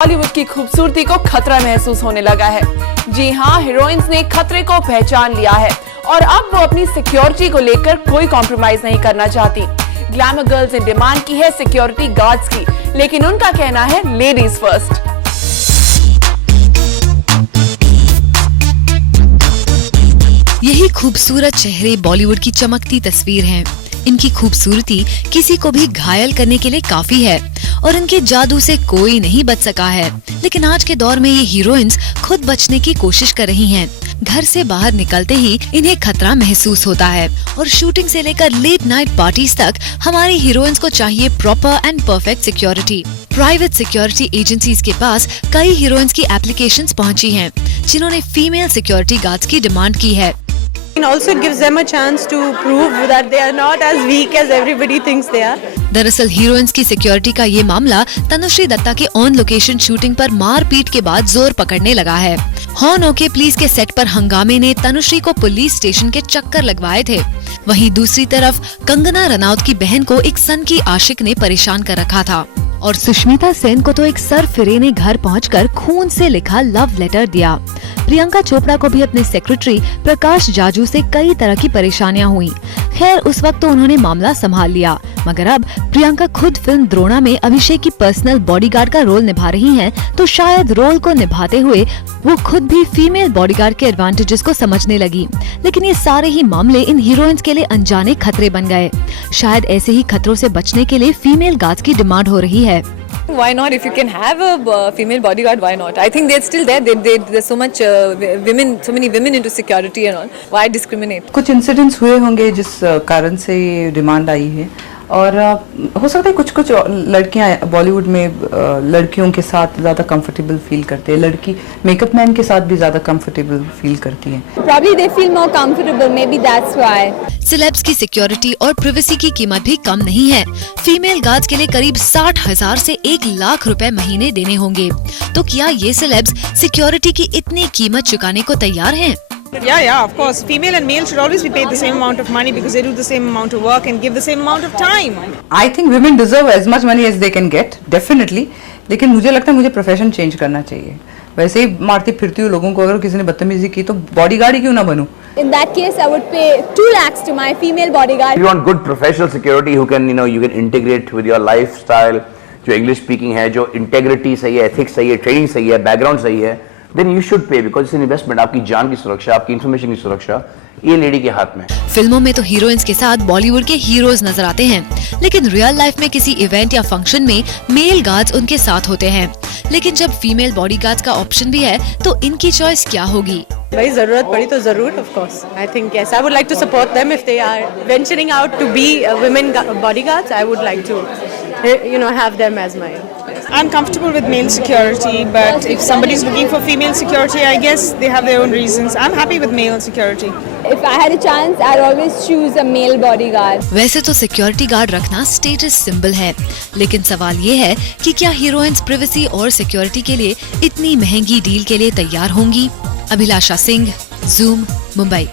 बॉलीवुड की खूबसूरती को खतरा महसूस होने लगा है। जी हां, हीरोइंस ने खतरे को पहचान लिया है और अब वो अपनी सिक्योरिटी को लेकर कोई कॉम्प्रोमाइज नहीं करना चाहती। ग्लैमर गर्ल्स ने डिमांड की है सिक्योरिटी गार्ड्स की, लेकिन उनका कहना है लेडीज फर्स्ट। यही खूबसूरत चेहरे बॉलीवुड की चमकती तस्वीर हैं। इनकी खूबसूरती किसी को भी घायल करने के लिए काफी है और इनके जादू से कोई नहीं बच सका है। लेकिन आज के दौर में ये हीरोइंस खुद बचने की कोशिश कर रही हैं। घर से बाहर निकलते ही इन्हें खतरा महसूस होता है और शूटिंग से लेकर लेट नाइट पार्टीज तक हमारी हीरोइंस को चाहिए proper and perfect security. Private security agencies के पास कई हीरोइंस की एप्लीकेशंस पहुंची हैं, जिन्होंने फीमेल सिक्योरिटी गार्ड्स की डिमांड की है। Also it gives them a chance to prove that they are not as weak as everybody thinks they are. दरअसल हीरोइंस की सिक्योरिटी का ये मामला तनुश्री दत्ता के ऑन लोकेशन शूटिंग पर मारपीट के बाद जोर पकड़ने लगा है। हॉर्न ओके प्लीज के सेट पर हंगामे ने तनुश्री को पुलिस स्टेशन के चक्कर लगवाए थे। वहीं दूसरी तरफ कंगना रनौत की बहन को एक सन की आशिक ने परेशान कर रखा था और सुष्मिता सेन को तो एक सरफिरे ने घर पहुंचकर खून से लिखा लव लेटर दिया। प्रियंका चोपड़ा को भी अपने सेक्रेटरी प्रकाश जाजू से कई तरह की परेशानियां हुई। खैर उस वक्त तो उन्होंने मामला संभाल लिया, मगर अब प्रियंका खुद फिल्म द्रोणा में अभिषेक की पर्सनल बॉडीगार्ड का रोल निभा रही हैं, तो शायद रोल को निभाते हुए वो खुद भी फीमेल बॉडीगार्ड के एडवांटेजेस को समझने लगी। लेकिन ये सारे ही मामले इन हीरोइंस के लिए अनजाने खतरे बन गए। शायद ऐसे ही खतरों से बचने के लिए फीमेल गार्ड्स की डिमांड हो रही है। Why not? If you can have a female bodyguard, why not? I think they're still there. There's so much so many women into security and all. Why discriminate? कुछ incidents हुए होंगे जिस कारण से ये डिमांड आई है और हो सकता है कुछ लड़कियां बॉलीवुड में लड़कियों के साथ ज़्यादा कंफर्टेबल फील करते हैं, लड़की मेकअप मैन के साथ भी ज़्यादा कंफर्टेबल फील करती हैं। Probably they feel more comfortable. Maybe that's why. Celebs की सिक्योरिटी और प्रिवेसी की कीमत भी कम नहीं है। फीमेल गार्ड्स के लिए करीब 60,000 से 1 लाख रुपए महीने देने होंगे। तो क्या ये सेलेब्स सिक्योरिटी की इतनी कीमत चुकाने को तैयार हैं? Yeah, of course. Female and male should always be paid the same amount of money because they do the same amount of work and give the same amount of time. I think women deserve as much money as they can get, definitely. लेकिन मुझे लगता है मुझे profession change करना चाहिए। वैसे ही मारती फिरती हूँ लोगों को, अगर किसी ने बदतमीजी की तो बॉडीगार्ड ही क्यों ना बनूं? In that case, I would pay 2 lakhs to my female bodyguard. You want good professional security who can, you can integrate with your lifestyle, जो English speaking है, जो integrity सही है, ethics सही है, training सही है, background सही है, then you should pay because it's an investment. आपकी जान की सुरक्षा, आपकी information की सुरक्षा, ये लेडी के हाथ में। फिल्मों में तो हीरोइंस के साथ बॉलीवुड के हीरोज नजर आते हैं, लेकिन रियल लाइफ में किसी इवेंट या फंक्शन में मेल गार्ड्स उनके साथ होते हैं। लेकिन जब फीमेल बॉडीगार्ड्स का ऑप्शन भी है, तो इनकी चॉइस क्या होगी? भाई जरूरत पड़ी तो जरूर, of course. I think yes, I would like to support them if they are venturing out to be women bodyguards. I would like to, have them as my. I'm comfortable with male security, but if somebody's looking for female security, I guess they have their own reasons. I'm happy with male security. If I had a chance, I'd always choose a male bodyguard. वैसे तो security guard रखना status symbol है, लेकिन सवाल ये है कि क्या हीरोइंस प्रिवेसी और सिक्योरिटी के लिए इतनी महंगी डील के लिए तैयार होंगी? अभिलाषा सिंह, ज़ूम, मुंबई।